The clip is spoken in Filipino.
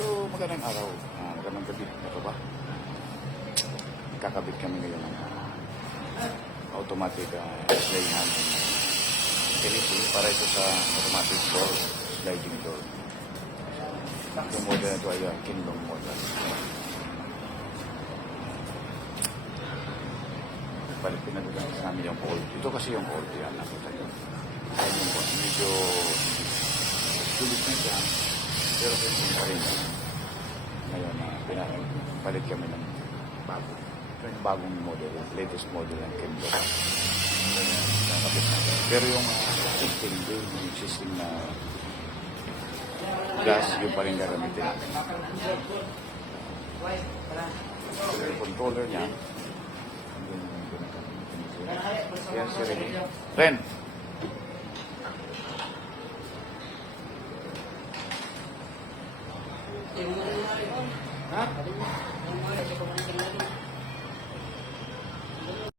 So, magandang araw, magandang gabi. Ito ba? Kakabit kami ngayon ng automatic slide handle finishing para ito sa automatic door, sliding door. Yung model na ito ay Kingdom model. Balik pinagagan sa namin yung old. Ito kasi yung old yan. Nakita nyo. Kaya yung medyo sulit na siya. Pero hindi pa rin. Ngayon, palit kami ng bago. Ito yung bagong model, latest model ng Kingdom. Pero yung system, yung system na gas, yung pa rin gagamitin natin. So, yung controller niya, yan si Ren. Ren! Ha?